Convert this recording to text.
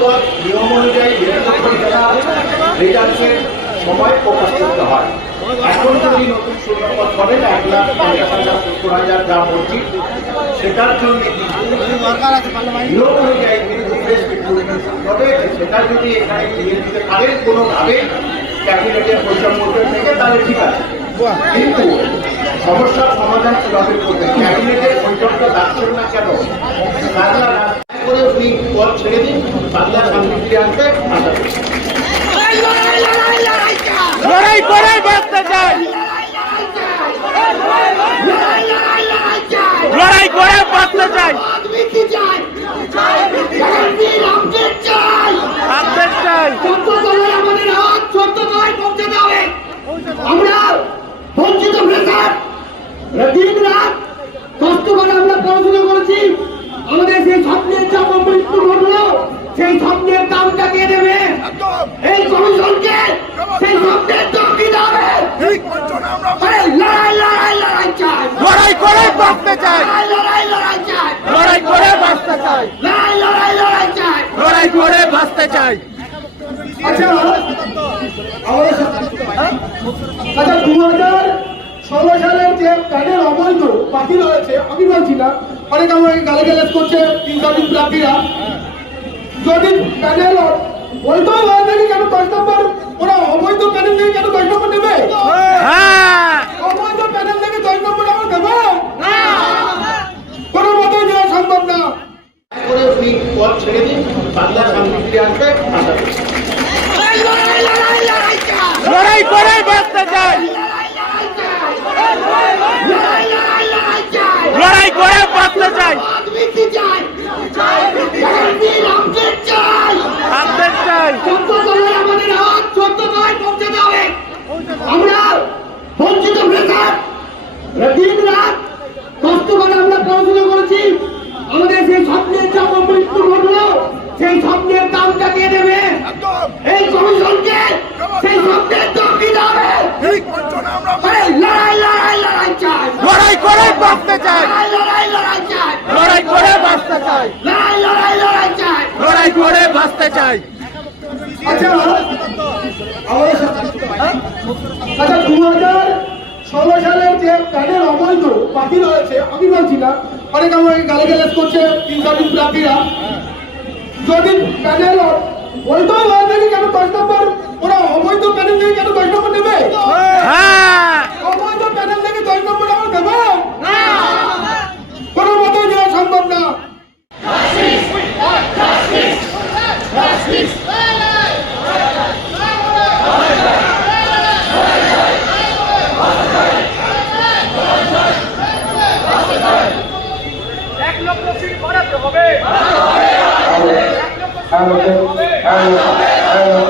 পদ নিয়ম অনুযায়ী সময় প্রকাশ করতে হয়। এখন যদি নতুন শূন্যপদ করেন এক লাখ পঞ্চাশ হাজার সত্তর হাজার যা বলছি সেটার জন্য নিয়ম অনুযায়ী সেটা যদি এখানে দিয়ে দিতে পারেন কোনোভাবে ক্যাবিনেটের বৈষম্য থেকে তাহলে ঠিক আছে। কিন্তু সমস্যার সমাধান কীভাবে করবেন? ক্যাবিনেটের বৈঠকটা ডাকছেন না কেন? পদ ছেড়ে দিন বাংলা শান্তি আসবে আশা করি লড়াই করে বাঁচতে চাই। লড়াই করে বাঁচতে চাই আপডেট চাই চোদ্দ তলায় আমাদের হাত চোদ্দ তলায় পৌঁছাতে হবে আমরা বঞ্চিত বেকার দিন রাত কষ্ট করে আমরা পড়াশোনা করেছি আমাদের সেই স্বপ্নের যা মৃত্যু ঘটলো। সেই স্বপ্নের দামটা কে দেবে? এই কমিশনকে সেই স্বপ্নের দাম লড়াই লড়াই লড়াই চাই। লড়াই করে বাঁচতে চাই। লড়াই লড়াই লড়াই চাই। লড়াই করে বাঁচতে চাই। লড়াই লড়াই লড়াই চাই। লড়াই করে বাঁচতে চাই। আচ্ছা আচ্ছা দু হাজার ষোলো সালের যে প্যানেল অবৈধ বাকি রয়েছে আমি বলছি না অনেক আমাকে গালি গালাজ করছে ইনকামিং প্রার্থীরা যদি প্যানেল বৈধ হয়ে থাকে কেন দশ নম্বর ওরা অবৈধ প্যানেল থেকে কেন দশ নম্বর নেবে হ্যাঁ অবৈধ প্যানেল থেকে দশ নম্বর আমার দেবো কোনো মতেই দেওয়া সম্ভব না করে উনি ছেড়ে দিন বাংলা লড়াই করে বাঁচতে চাই করে বাঁচতে চাই। আপডেট আমাদের হাত চোদ্দ তলায় পৌঁছাতে হবে আমরা বঞ্চিত বেকার দিন রাত কষ্ট করে আমরা পড়াশোনা করেছি। আমাদের সেই স্বপ্নের যা মৃত্যু ঘটলো সেই স্বপ্নের দামটা কে দেবে। এই কমিশনকে সেই স্বপ্নের দাম দিতে হবে আরে লড়াই লড়াই লড়াই চাই। লড়াই করে বাঁচতে চাই লড়াই লড়াই লড়াই চাই লড়াই করে বাঁচতে চাই লড়াই লড়াই লড়াই চাই। লড়াই করে বাঁচতে চাই। আচ্ছা আচ্ছা দু হাজার ষোলো সালের যে প্যানেল অবৈধ বাকি রয়েছে আমি বলছি না অনেক আমাকে গালি গালাজ করছে ইনকামিং প্রার্থীরা। যদি প্যানেল বৈধ হয়ে থাকে কেন দশ নম্বর ওরা অবৈধ প্যানেল থেকে কেন দশ নম্বর নেবে হ্যাঁ অবৈধ প্যানেল থেকে দশ নম্বর আমার দেবো কোনো মতেই দেওয়া সম্ভব না হ্যালো হ্যালো হ্যালো